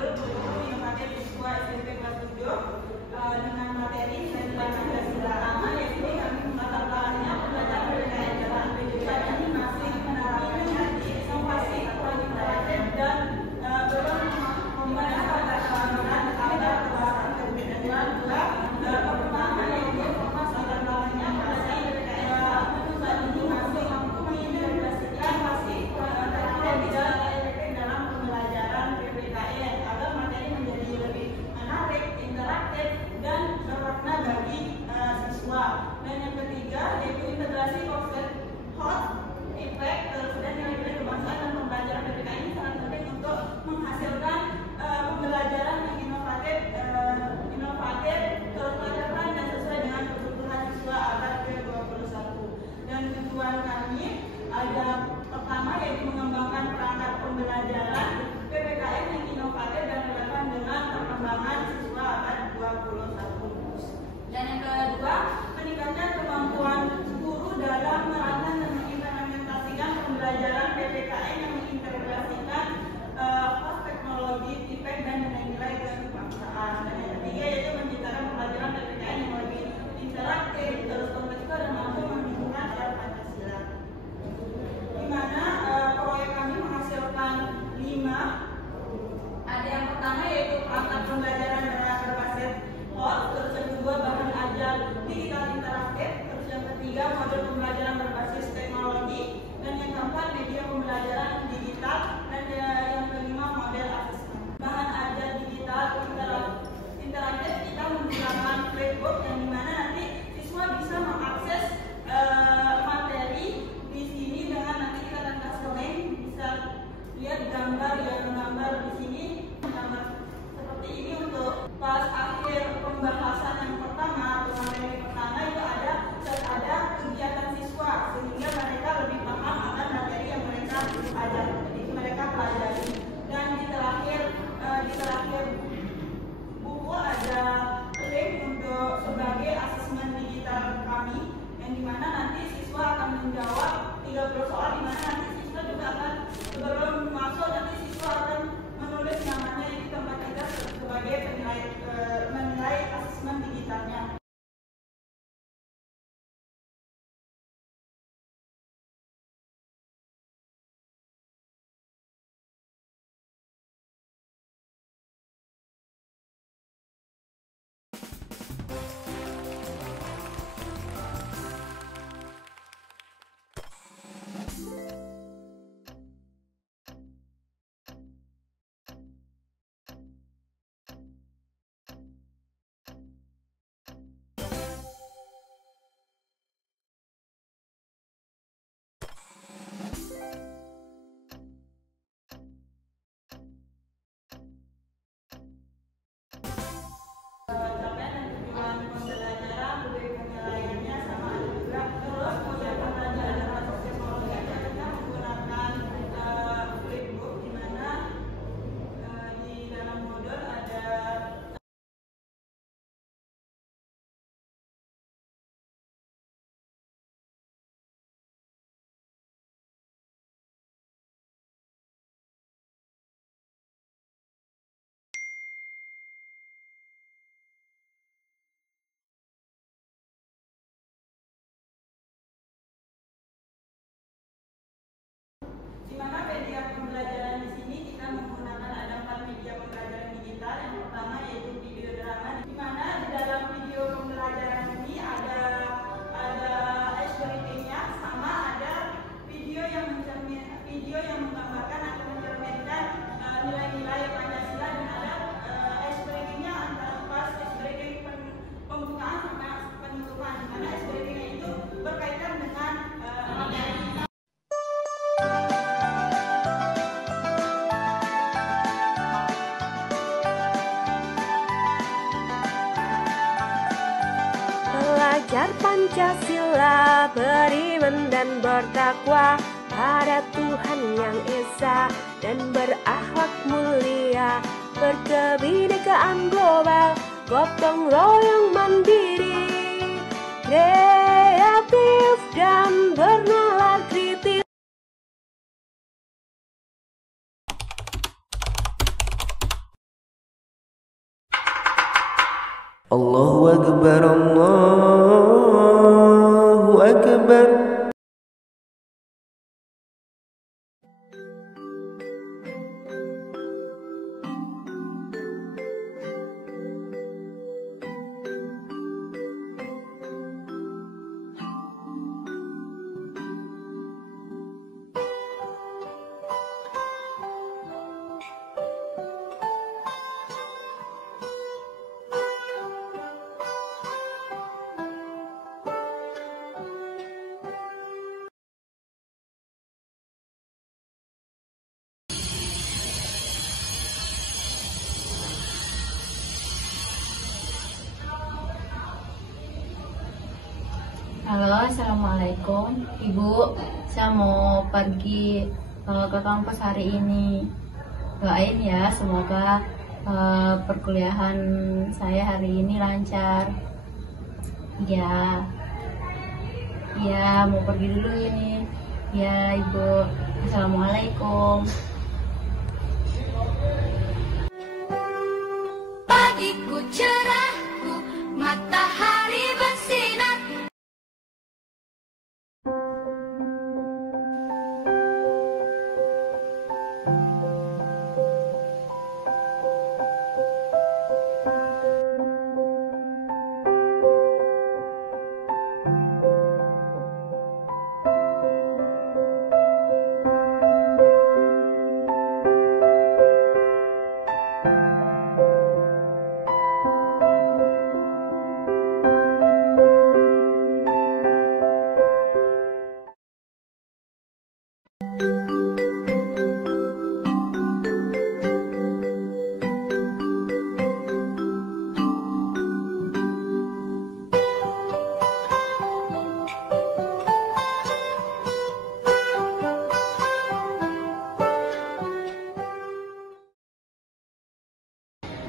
modul kurikulum inovatif siswa SMP kelas 7 dengan materi nilai Pancasila. Pertama yaitu kami melatar belakangnya pembelajaran PPKN dalam pendidikan ini masih menerapkannya di inovasi kualitatif dan belum menggunakan keterampilan agar keluasan perbedaan dua. Pertama yaitu informasi latar belakangnya pembelajaran PPKN saat ini masih mampu mengintegrasikan masih kualitatif dan efektif dalam pembelajaran PPKN agar materi menjadi lebih menarik, interaktif dan bermakna bagi siswa. Dan yang ketiga yaitu integrasi konsep host, effect, dan nilai-nilai kebangsaan dan pembelajaran PPKN ini sangat penting untuk menghasilkan pembelajaran yang inovatif, terus dan sesuai dengan kebutuhan siswa abad ke-21. Dan tujuan kami ada pertama yaitu mengembangkan perangkat pembelajaran PPKN yang inovatif dan relevan dengan perkembangan siswa abad 21. Dan yang kedua, meningkatkan kemampuan guru dalam merancang dan mengimplementasikan pembelajaran PPKN yang mengintegrasikan host, teknologi, feedback, dan nilai-nilai kebangsaan. Dan yang ketiga yaitu menciptakan pembelajaran PPKN yang lebih interaktif, terus kontekstual dan mampu menghubungkan Pancasila. Di mana proyek kami menghasilkan 5. Ada yang pertama yaitu perangkat pembelajaran berbasis host, terus yang kedua bahan ajar digital interaktif, terus yang ketiga model pembelajaran berbasis teknologi, dan yang keempat media pembelajaran digital, dan yang kelima model asesmen. Bahan ajar digital interaktif kita menggunakan flipbook yang dimana nanti siswa bisa mengakses materi di sini dengan nanti kita akan kasih link, bisa lihat gambar di sini, gambar seperti ini untuk pas akhir pembahasan yang pertama atau materi pertama itu ada kegiatan siswa sehingga mereka lebih paham akan materi yang mereka mereka pelajari. Dan di terakhir buku ada link untuk sebagai asesmen digital kami yang dimana nanti siswa akan menjawab 30 soal, dimana nanti siswa juga akan sebelum masuk nanti siswa akan menulis namanya di tempat kita sebagai menilai asesmen digitalnya. Capaian dan tujuan pembelajaran, budaya penilaiannya sama ada juga. Terus kegiatan pelajaran berbasis teknologi kita menggunakan flipbook di mana di dalam modul ada di mana media pembelajaran di sini kita menggunakan ada 4 media pembelajaran digital. Yang pertama yaitu video drama, di mana di dalam video pembelajaran ini ada SBT-nya sama ada video yang menggambarkan atau mencerminkan nilai-nilai Pancasila, dan ada SBT-nya antara pas SBT pembukaan sama penutupan, di mana SBT-nya itu berkaitan dengan materi. Belajar Pancasila, beriman dan bertakwa pada Tuhan yang Esa dan berakhlak mulia, berkebinekaan global, gotong royong mandiri, kreatif dan bernalar kritis. Allahu Akbar, Allahu Akbar. Halo, assalamualaikum Ibu. Saya mau pergi ke kampus hari ini. Doain ya, semoga perkuliahan saya hari ini lancar. Ya, mau pergi dulu ini. Ya, Ibu. Assalamualaikum. Pagiku cerahku, matahari bersinar.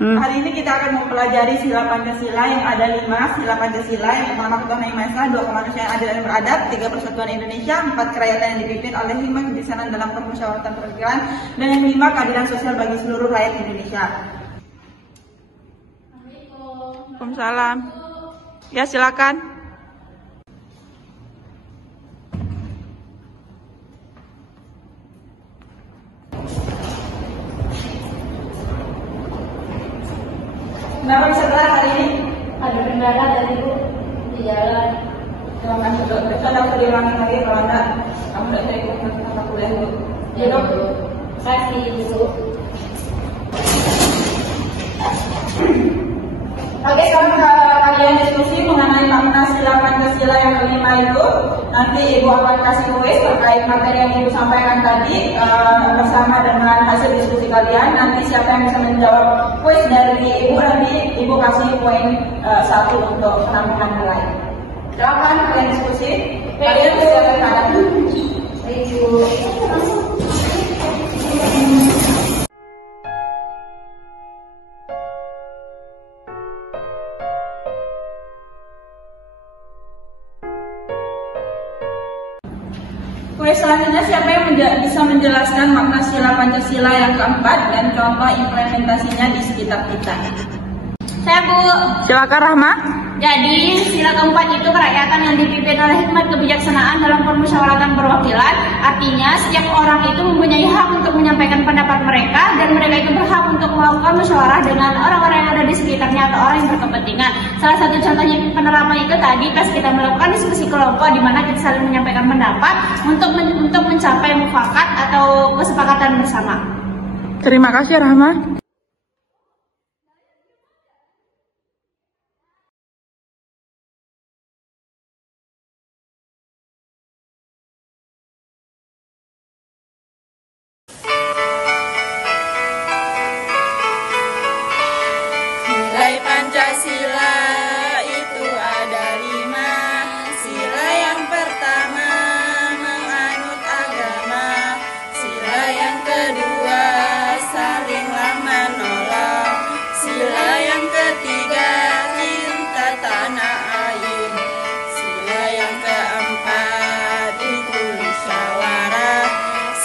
Hari ini kita akan mempelajari sila Pancasila yang ada 5 sila Pancasila. Yang pertama ketuhanan yang Maha Esa, 2 kemanusiaan adil dan beradab, 3 persatuan Indonesia, 4 kerakyatan yang dipimpin oleh 5 kebijaksanaan dalam permusyawaratan perwakilan, dan yang 5 keadilan sosial bagi seluruh rakyat Indonesia. Waalaikumsalam. Ya, silakan. Kenapa bisa telat hari ini? Ada kendala dari Bu di jalan. Terima kasih dok. Besok dapat diulangi lagi kalau enggak kamu tidak bisa ikut mata kuliah dulu. Ya dok. Kasih Ibu. Oke, sekarang kalian diskusi mengenai makna sila Pancasila yang kelima itu. Nanti Ibu akan kasih kuis terkait materi yang Ibu sampaikan tadi bersama dengan hasil diskusi kalian. Nanti siapa yang bisa menjawab kuis dari Ibu, nanti Ibu kasih poin 1 untuk penambahan nilai. Silakan kalian diskusi. Kalian silakan kanan. Ibu. Kuis selanjutnya, siapa yang bisa menjelaskan makna sila Pancasila yang keempat dan contoh implementasinya di sekitar kita? Saya Bu. Silakan Rahma. Jadi sila keempat itu kerakyatan yang dipimpin oleh hikmat kebijaksanaan dalam permusyawaratan perwakilan. Artinya setiap orang itu mempunyai hak untuk menyampaikan pendapat mereka, dan mereka itu berhak untuk melakukan musyawarah dengan orang-orang yang ada di sekitarnya atau orang yang berkepentingan. Salah satu contohnya penerapan itu tadi pas kita melakukan diskusi kelompok di mana kita saling menyampaikan pendapat untuk mencapai mufakat atau kesepakatan bersama. Terima kasih Rahma. Nilai Pancasila itu ada 5. Sila yang pertama menganut agama. Sila yang kedua salinglah menolong. Sila yang ketiga cinta tanah air. Sila yang keempat itu musyawarah.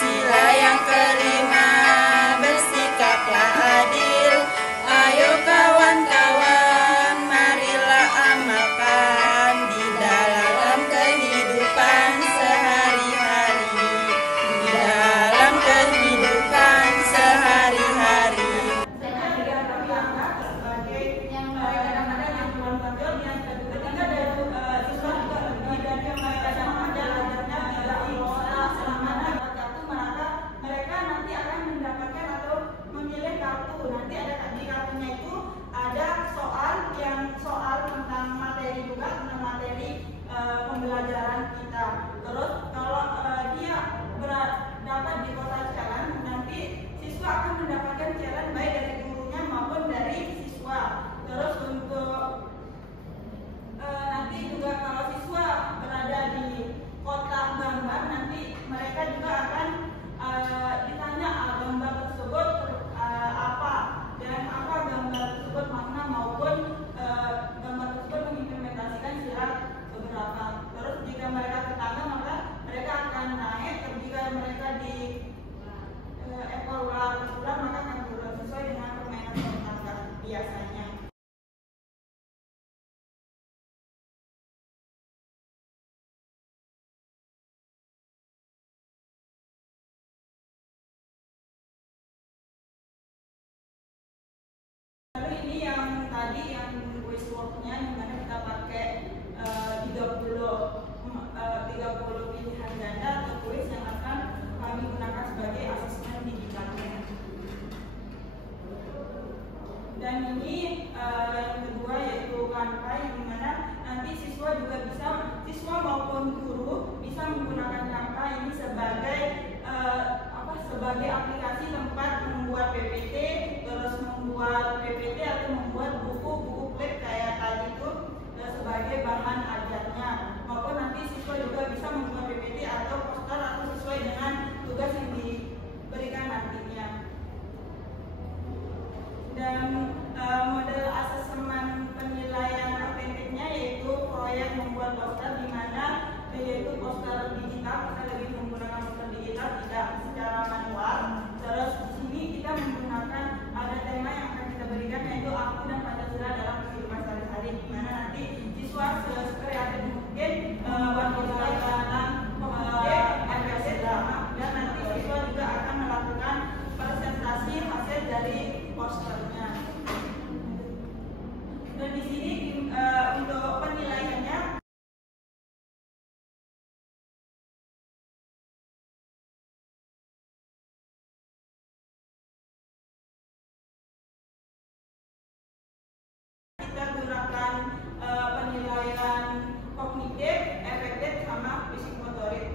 Sila yang kelima bersikaplah adil. Ayo kawan-kawan mendapatkan challenge baik dari gurunya maupun dari siswa. Terus untuk nanti juga kalau siswa berada di kotak gambar, nanti mereka juga akan ditanya gambar tersebut apa dan apa gambar tersebut makna maupun gambar tersebut mengimplementasikan sila keberapa. Terus jika mereka ketangkap maka mereka akan naik. Jika mereka di evaluasi ulang maka akan turun sesuai dengan permainan ketangkap biasanya. Lalu ini yang tadi yang quiz worknya dimana kita pakai 30 pilihan ganda atau quiz yang akan kami gunakan sebagai asesmen digitalnya. Dan ini yang kedua yaitu Canva, yang dimana nanti siswa maupun guru bisa menggunakan Canva ini sebagai sebagai aplikasi tempat membuat PPT, terus membuat PPT atau membuat buku flip kayak tadi itu sebagai bahan ajarnya, maupun nanti siswa juga bisa membuat PPT atau poster atau sesuai dengan tugas yang diberikan nantinya. Dan model asesmen penilaian aplikasinya yaitu proyek membuat poster, di mana yaitu poster digital, kita lebih menggunakan poster digital tidak secara manual. Terus di sini kita menggunakan ada tema yang akan kita berikan yaitu aku dan Pancasila dalam kehidupan sehari-hari, di mana nanti siswa sekreatif mungkin berposter dalam Pancasila, dan nanti siswa juga akan melakukan presentasi hasil dari posternya. Dan di sini untuk penilaiannya kita gunakan penilaian kognitif, efektif, sama fisik motorik.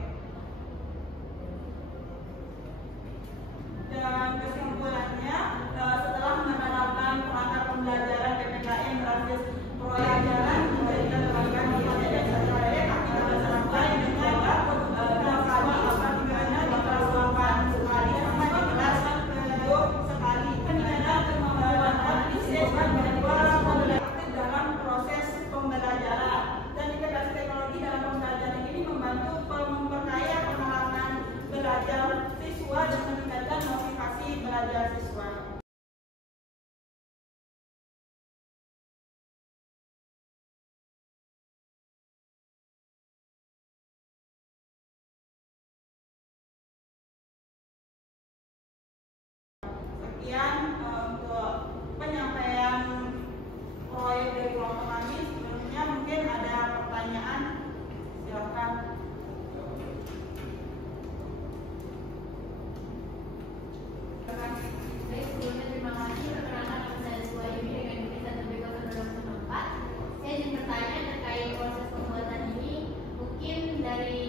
Dan kesimpulannya, setelah menerapkan perangkat pembelajaran PPKM berbasis proyek jalan menjadikan terbangkan di dasar proyek, kami terapkan dengan bagaimana diperlukan sekali sama di kelas sekali, penilaian kemampuan disebutkan bahwa dalam proses pembelajaran dan integrasi teknologi dalam pembelajaran ini membantu memperkaya pengalaman belajar siswa dan meningkatkan motivasi belajar siswa. Sekian untuk penyampaian proyek dari kelompok kami. Sebelumnya mungkin ada pertanyaan, silakan. Baik, sebelumnya terima kasih perkenalan kepada siswa ini dengan diri 1B04. Saya ingin bertanya terkait proses pembuatan ini. Mungkin dari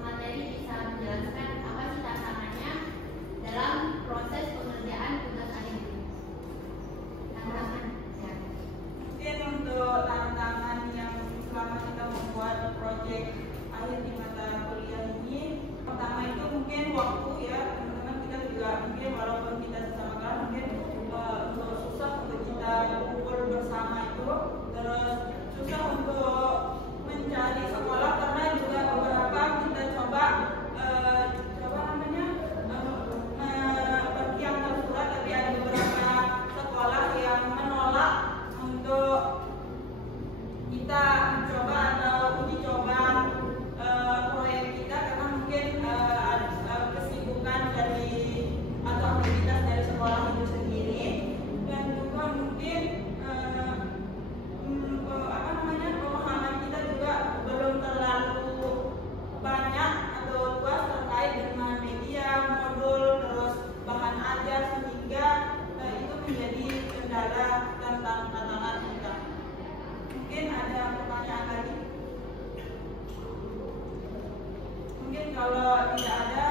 materi bisa menjelaskan apa sih tantangannya dalam proses pengerjaan tugas akhir ini. Mungkin untuk tantangan yang selama kita membuat proyek akhir di mata kuliah ini, pertama itu mungkin waktu ya teman-teman. Kita juga mungkin walaupun kita sesama kelas mungkin susah untuk kita kumpul bersama itu, terus susah untuk mencari sekolah karena juga beberapa kita coba pergi yang tersurat, tapi ada beberapa sekolah yang menolak untuk kita mencoba atau uji coba proyek kita karena mungkin kesibukan dari atau aktivitas dari sekolah itu sendiri, dan juga mungkin pemahaman kita juga belum terlalu banyak atau luas terkait dengan media, modul, terus bahan ajar, sehingga itu menjadi kendala dan tantangan kita. Mungkin ada pertanyaan lagi? Mungkin kalau tidak ada,